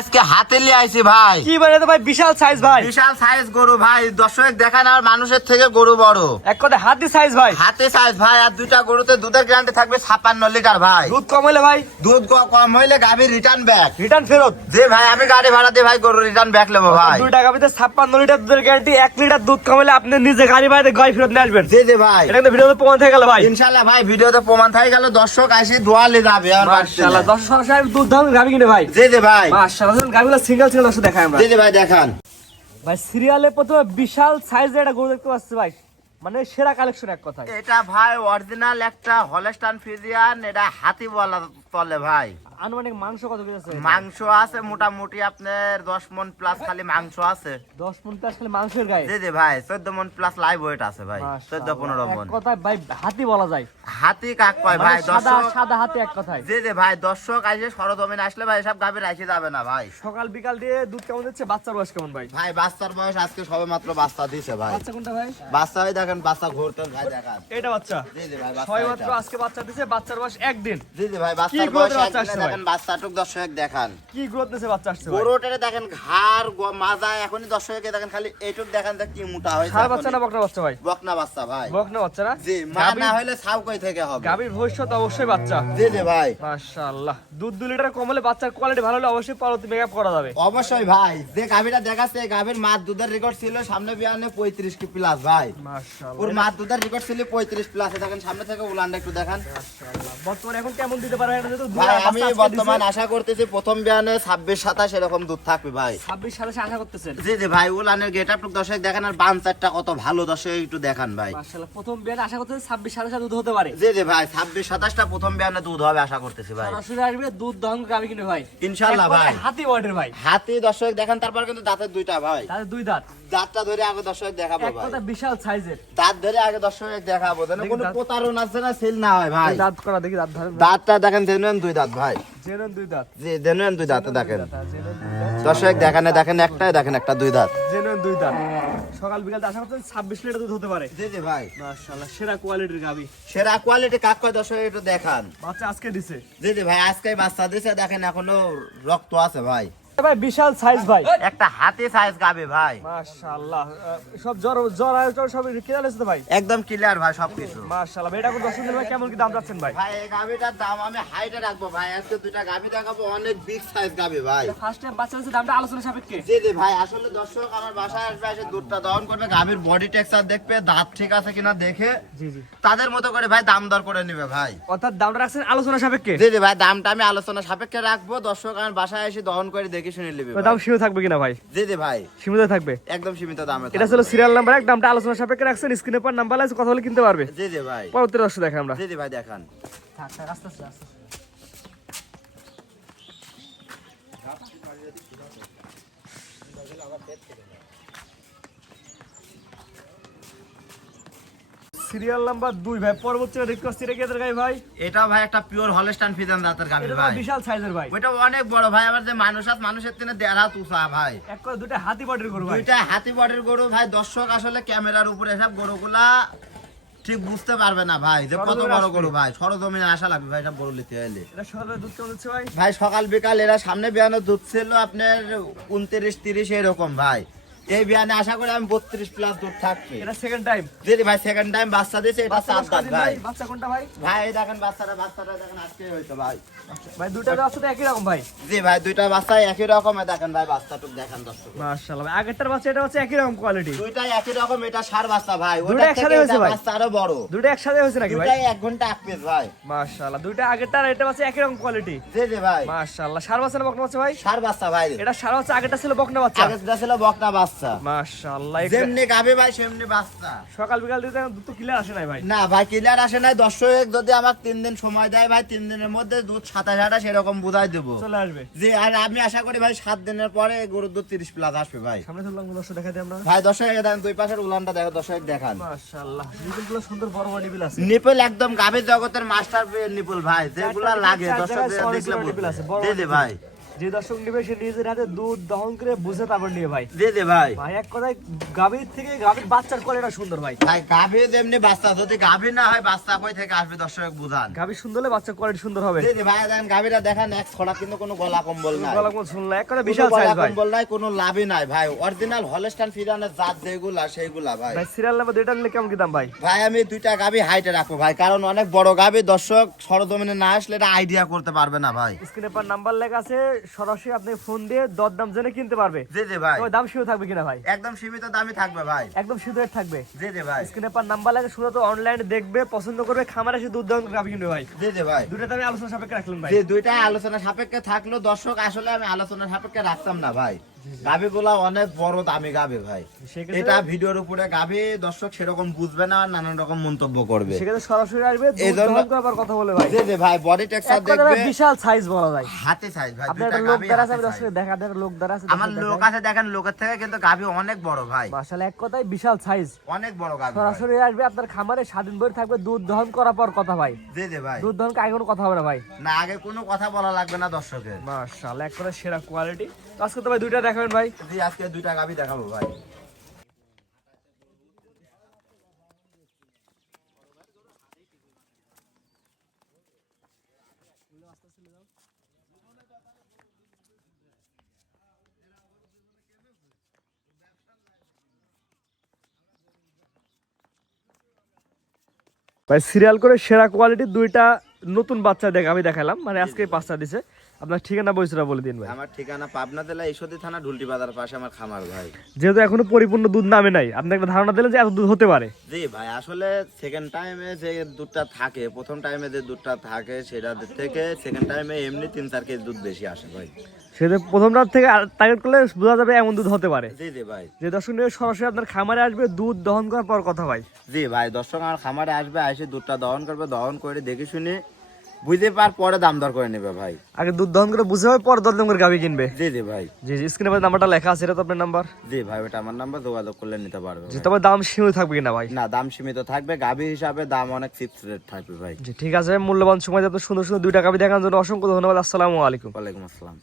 আজকে হাতে নিয়ে আইছি ভাই। কি বলে তো ভাই? বিশাল সাইজ ভাই। বিশাল সাইজ গরু ভাই। দর্শক দেখান আর মানুষের থেকে গরু বড়। এক কথায় হাতি সাইজ ভাই। হাতে সাইজ ভাই। আর দুইটা গরুতে দুধের গ্যারান্টি থাকবে ছাপ্পান্ন লিটার ভাই। দুধ কম হলে ভাই? দুধ কম হইলে গাভি রিটার্ন ব্যাক রিটার্ন ফেরত? যে ভাই আমি গাড়ি ভাড়া দিয়ে ভাই গরু রিটার্ন ব্যাক নেব ভাই। দুই টাকা ভিতরে ছাপ্পান্ন লিটার দুধের গ্যারান্টি এক লিটার দুধ কম হলে আপনি নিজে গাড়ি বাড়িতে গাড়ি ফেরত নিয়ে আসবেন। জি জি ভাই। এটা কিন্তু ভিডিওতে প্রমাণ থেকে গেল ভাই। ইনশাল্লাহ ভাই ভিডিওতে প্রমাণ থাকে গেল। দর্শক আসি দোয়ালে যাবে আর মাশাআল্লাহ। দশ সরাসরি দুধ দাম গাবি কিনে ভাই। জি জি ভাই। মাশাআল্লাহ। গাবিগুলো সিঙ্গেল সিঙ্গেল দর্শক দেখাই আমরা। জি জি ভাই দেখান। ভাই সিরিয়ালে প্রথমে বিশাল সাইজের একটা গরু দেখতে পাচ্ছি ভাই। মানে সেরা কালেকশন এক কথায়। এটা ভাই অরিজিনাল একটা হলস্টান ফিজিয়ান এটা হাতি বলা চলে ভাই। আনুমানিক মাংস কত কেজি আছে? মাংস আছে মোটামুটি আপনার দশ মন প্লাস খালি মাংস আছে। দশ মন প্লাস খালি মাংসের গায়ে? জি জি ভাই চোদ্দ মন প্লাস লাইভ ওয়েট আছে ভাই চোদ্দ মাশাআল্লাহ। পনেরো এক মন কথায় ভাই হাতি বলা যায়। হাতি কাক কয় ভাই মানে সাদা সাদা হাতি এক কথায়। জি জি ভাই দর্শক আসে সরজমিন আসলে ভাই সব গাভীর আসে যাবে না ভাই। সকাল বিকাল দিয়ে দুধ কেমন দিচ্ছে? বাচ্চার বয়স কেমন ভাই? ভাই বাচ্চার বয়স আজকে সবে মাত্র বাচ্চা দিছে ভাই। বাচ্চা কোনটা ভাই? বাচ্চা ভাই দেখেন বাচ্চা ঘুরতে ভাই দেখান। এটা বাচ্চা? জি জি ভাই বাচ্চা ছয় মাত্র আজকে বাচ্চা দিছে বাচ্চার বয়স একদিন। জি জি ভাই বাচ্চার কি বয়স বাচ্চা আসছে ভাই? দেখেন বাচ্চাটুক দর্শক দেখান। কি গ্রোথ দিছে বাচ্চা আসছে গরুটারে দেখেন ঘাড় মাজা এখনই দর্শককে দেখেন খালি এইটুক দেখেন দেখ কি মোটা হয়েছে। সার বাচ্চা না বকনা বাচ্চা ভাই? বকনা বাচ্চা ভাই। বকনা বাচ্চা না? জি মা না হইলে ছাউ কই থেকে হবে? গাভীর ভবিষ্যৎ অবশ্যই বাচ্চা। জি জি ভাই। মাশাআল্লাহ। দুধ দু লিটার কম হলে বাচ্চার কোয়ালিটি ভালো হলে অবশ্যই পরবর্তী মেকআপ করা যাবে। অবশ্যই ভাই। যে গাভীটা দেখাচ্ছে গাভীর মাছ দুধের রেকর্ড ছিল সামনে বিয়ানে পঁয়ত্রিশ কি প্লাস ভাই। ওর মাছ দুধের রেকর্ড ছিল পঁয়ত্রিশ প্লাস দেখেন সামনে থেকে উলানটা একটু দেখান। মাশাআল্লাহ। বর্তমানে এখন কেমন দিতে পারে? আমি বর্তমান আশা করতেছি প্রথম বিয়ানে ছাব্বিশ সাতাশ এরকম দুধ থাকবে ভাই। 26 সালে আশা করতেছেন? জি জি ভাই উলানের গেট আপ দর্শক দেখেন আর কত ভালো দর্শক একটু দেখান ভাই। প্রথম বিয়ানে আশা করতেছেন 26 সালে দুধ হতে পারে। জি জি ভাই ছাব্বিশ সাতাশটা প্রথম বিয়ানে দুধ হবে আশা করতেছি ভাই। সরাসরি আসবে দুধ দহন গাবি কিনে ভাই। ভাই। হাতি বর্ডের ভাই। হাতি দর্শক দেখেন তারপর কিন্তু দাঁতের দুইটা ভাই। তাদের দুই দাঁত। দাঁতটা ধরে আগে দর্শক দেখাবো ভাই। কথা বিশাল সাইজের। দাঁত ধরে আগে দর্শক দেখাবো যেন কোনো প্রতারণা আছে না সেল না হয় ভাই। দাঁত করা দেখি দাঁত ধরেন। দাঁতটা দেখেন জেনুয়েন দুই দাঁত ভাই। জেনুইন দুই দাঁত। জি জেনুয়েন দুই দাঁত দেখেন। দর্শক দেখেন দেখেন একটাই দেখেন একটা দুই দাঁত। জেনুইন দুই দাঁত। সকাল বিকাল আশা করতেন 26 লিটার দুধ হতে পারে। জি জি ভাই। মাশাআল্লাহ সেরা কোয়ালিটির গাবি। সেরা কোয়ালিটি কাক কয় দর্শক একটু দেখান। বাচ্চা আজকে দিছে। জি জি ভাই আজকে বাচ্চা দিছে দেখেন এখনও রক্ত আছে ভাই। ভাই বিশাল সাইজ ভাই। একটা হাতি সাইজ গাবে ভাই। মাশাআল্লাহ সব জ্বর জ্বর জ্বর সব লেছে তো ভাই? একদম ক্লিয়ার ভাই সবকিছু। মাশাআল্লাহ এটা কোন ভাই কেমন কি দাম যাচ্ছেন ভাই? ভাই এই গাভিটার দাম আমি হাইটে রাখব ভাই। আজকে দুইটা গাভি দেখাবো অনেক বিগ সাইজ গাভি ভাই। ফার্স্ট টাইম বাচ্চা হচ্ছে দামটা আলোচনা সাপেক্ষে। জি জি ভাই আসলে দর্শক আমার বাসায় আসবে এসে দুধটা দহন করবে গাভীর বডি টেক্সচার দেখবে দাঁত ঠিক আছে কিনা দেখে জি জি। তাদের মতো করে ভাই দাম দর করে নিবে ভাই। অর্থাৎ দামটা রাখছেন আলোচনা সাপেক্ষে। জি জি ভাই দামটা আমি আলোচনা সাপেক্ষে রাখব। দর্শক আমার বাসায় এসে দহন করে দেখে শুনে নেবে দাম সীমিত থাকবে কিনা ভাই? জি জি ভাই। সীমিত থাকবে? একদম সীমিত দামে এটা ছিল সিরিয়াল নাম্বার এক দামটা আলোচনা সাপেক্ষে রাখছেন স্ক্রিনে পর নাম্বার আছে কথা বলে কিনতে পারবে। জি জি ভাই। পরবর্তী দর্শক দেখে আমরা। জি জি ভাই দেখান। সিরিয়াল নাম্বার দুই ভাই পরবর্তী রিকোয়েস্ট এটা কি এদের গাই ভাই? এটা ভাই একটা পিওর হলস্টাইন ফিজান দাঁতের এটা ভাই। বিশাল সাইজের ভাই। ওইটা অনেক বড় ভাই আমার যে মানুষ আছে মানুষের থেকে দেড় হাত উঁচা ভাই। এক করে দুটো হাতি বডির গরু ভাই। দুইটা হাতি বডির গরু ভাই দর্শক আসলে ক্যামেরার উপরে সব গরুগুলা ঠিক বুঝতে পারবে না ভাই যে কত বড় গরু ভাই। সরজমিনে আসা লাগবে ভাই সব গরু নিতে হলে এটা সকালে দুধ কেমন হচ্ছে ভাই? ভাই সকাল বিকাল এরা সামনে বিয়ানে দুধ ছিল আপনার উনত্রিশ তিরিশ এরকম ভাই। এই বিয়ানে আশা করি আমি বত্রিশ প্লাস দুধ থাকবে। এটা সেকেন্ড টাইম যদি ভাই সেকেন্ড টাইম বাচ্চা দিয়েছে এটা চার দাঁত ভাই। বাচ্চা কোনটা ভাই? ভাই এই দেখেন বাচ্চাটা বাচ্চাটা দেখেন আজকে হয়েছে ভাই। ভাই দুটো বাচ্চা তো একই রকম ভাই? জি ভাই দুইটা বাচ্চা একই রকম দেখেন ভাই বাচ্চাটুক দেখেন দর্শক। মাশাআল্লাহ ভাই আগেরটার বাচ্চা এটা হচ্ছে একই রকম কোয়ালিটি দুইটাই একই রকম এটা সার বাচ্চা ভাই। ওটা একসাথে হয়েছে ভাই? বাচ্চা আরও বড়। দুটো একসাথে হয়েছে নাকি ভাই? দুইটাই এক ঘণ্টা এক ভাই। মাশাআল্লাহ দুইটা আগেরটা আর এটা বাচ্চা একই রকম কোয়ালিটি জি জি ভাই। মাশাআল্লাহ সার বাচ্চা না বকনা বাচ্চা ভাই? সার বাচ্চা ভাই। এটা সার বাচ্চা আগেরটা ছিল বকনা বাচ্চা। আগেরটা ছিল বকনা বাচ্চা। মাশাআল্লাহ এটা- গাবে ভাই সেমনি বাচ্চা। সকাল বিকাল দিতে দুধ তো ক্লিয়ার আসে নাই ভাই। না ভাই ক্লিয়ার আসে নাই। দর্শক যদি আমাকে তিন দিন সময় দেয় ভাই তিন দিনের মধ্যে দুধ সাতাশ আঠাশ এরকম বুঝাই দেবো। চলে আসবে। যে আর আমি আশা করি ভাই দিনের পরে গরুর দুধ তিরিশ প্লাস আসবে ভাই। সামনে চললাম আমরা। ভাই দর্শক দেখেন দুই পাশের উলানটা দেখো দর্শক দেখান। মাশাআল্লাহ নিপুলগুলো সুন্দর বড় বড় নিবিল আছে। নিপল একদম গাভীর জগতের মাস্টার নিপুল ভাই যেগুলা লাগে দেখলে ভাই। যে দর্শক নিবে সে নিজের হাতে দুধ দহন করে বুঝে তারপর নিয়ে ভাই। জি জি ভাই। ভাই এক কথায় গাভীর থেকে গাভীর বাচ্চার কোয়ালিটা সুন্দর ভাই। ভাই গাভী যেমনি বাচ্চা যদি গাভী না হয় বাচ্চা কই থেকে আসবে দর্শক বুঝান? গাভীর সুন্দর হলে বাচ্চার কোয়ালিটি সুন্দর হবে। জি জি ভাই দেখেন গাভীরা দেখেন এক ছড়া কিন্তু কোনো গলা কম্বল নাই। গলা শুনলে এক কথা বিশাল সাইজ ভাই। কম্বল নাই কোনো লাভই নাই ভাই। অরিজিনাল হলস্টাইন ফিরানের জাত যেগুলা সেইগুলা ভাই। ভাই সিরিয়াল নাম্বার দুইটা নিলে কেমন কি দাম ভাই? ভাই আমি দুইটা গাভী হাইটে রাখব ভাই কারণ অনেক বড় গাভী দর্শক সরজমিনে না আসলে এটা আইডিয়া করতে পারবে না ভাই। স্ক্রিনে পর নাম্বার লেখা আছে সরাসরি আপনি ফোন দিয়ে দর দাম জেনে কিনতে পারবে। জি জি ভাই। ওই দাম সীমিত থাকবে কিনা ভাই? একদম সীমিত দামই থাকবে ভাই। একদম সীমিত রেট থাকবে। জি জি ভাই। স্ক্রিনে পার নাম্বার লাগে শুধু তো অনলাইনে দেখবে পছন্দ করবে খামারে এসে দুধ দাম গ্রাফিক কিনবে ভাই। জি জি ভাই। দুটো আমি আলোচনা সাপেক্ষে রাখলাম ভাই। জি দুইটা আলোচনা সাপেক্ষে থাকল। দর্শক আসলে আমি আলোচনা সাপেক্ষে রাখতাম না ভাই। অনেক বড় দামি গাভী ভাই। এটা ভিডিওর উপরে গাভী দর্শক সেরকম বুঝবে না নানান রকম মন্তব্য করবে। সেক্ষেত্রে সরাসরি আসবে এই জন্য- দহন কথা বলে ভাই। জি জি ভাই বডি টেক্সচার দেখবে। বিশাল সাইজ বলা যায় হাতে সাইজ ভাই আপনার লোক দ্বারা আছে দর্শক size। দেখা লোক দ্বারা আছে আমার লোক আছে দেখেন লোকের থেকে কিন্তু গাভী অনেক বড় ভাই। মাশাআল্লাহ এক কথায় বিশাল সাইজ অনেক বড় গাভী সরাসরি আসবে আপনার খামারে স্বাধীন বই থাকবে দুধ দহন করার পর কথা ভাই। জি জি ভাই। দুধ দহন আগে কোনো কথা হবে না ভাই। না আগে কোনো কথা বলা লাগবে না দর্শকের। মাশাআল্লাহ এক কথায় সেরা কোয়ালিটি আজকে তো ভাই দুইটা দেখাবেন ভাই। জি আজকে দুইটা গাভী দেখাবো ভাই। ভাই সিরিয়াল করে সেরা কোয়ালিটির দুইটা নতুন বাচ্চা দেখ আমি দেখালাম। মানে আজকে পাঁচটা দিছে। আপনার ঠিকানা বয়সটা বলে দিন ভাই। আমার ঠিকানা পাবনা জেলা ঈশ্বরদী থানা ঢুলটি বাজার পাশে আমার খামার ভাই। যেহেতু এখনও পরিপূর্ণ দুধ নামে নাই আপনি একটা ধারণা দিলেন যে এত দুধ হতে পারে? জি ভাই আসলে সেকেন্ড টাইমে যে দুধটা থাকে প্রথম টাইমে যে দুধটা থাকে সেটা থেকে সেকেন্ড টাইমে এমনি তিন চার কেজি দুধ বেশি আসে ভাই। সেটা প্রথম রাত থেকে টার্গেট করলে বোঝা যাবে এমন দুধ হতে পারে। জি জি ভাই। যে দর্শক সরাসরি আপনার খামারে আসবে দুধ দহন করার পর কথা ভাই। জি ভাই দর্শক আমার খামারে আসবে এসে দুধটা দহন করবে দহন করে দেখে শুনে বুঝতে পার পরে দাম দর করে নেবে ভাই। আগে দুধ দহন করে বুঝে হবে পরে দরদাম করে গাবি কিনবে। জি জি ভাই। জি জি স্ক্রিনে নাম্বারটা লেখা আছে এটা তো আপনার নাম্বার জি ভাই ওটা আমার নাম্বার যোগাযোগ করলে নিতে পারবে জি তবে দাম সীমিত থাকবে কিনা ভাই? না দাম সীমিত থাকবে গাবি হিসাবে দাম অনেক ফিক্সড রেট থাকবে ভাই। জি ঠিক আছে মূল্যবান সময় যত সুন্দর সুন্দর দুইটা গাবি দেখানোর জন্য অসংখ্য ধন্যবাদ আসসালামু আলাইকুম। ওয়ালাইকুম আসসালাম।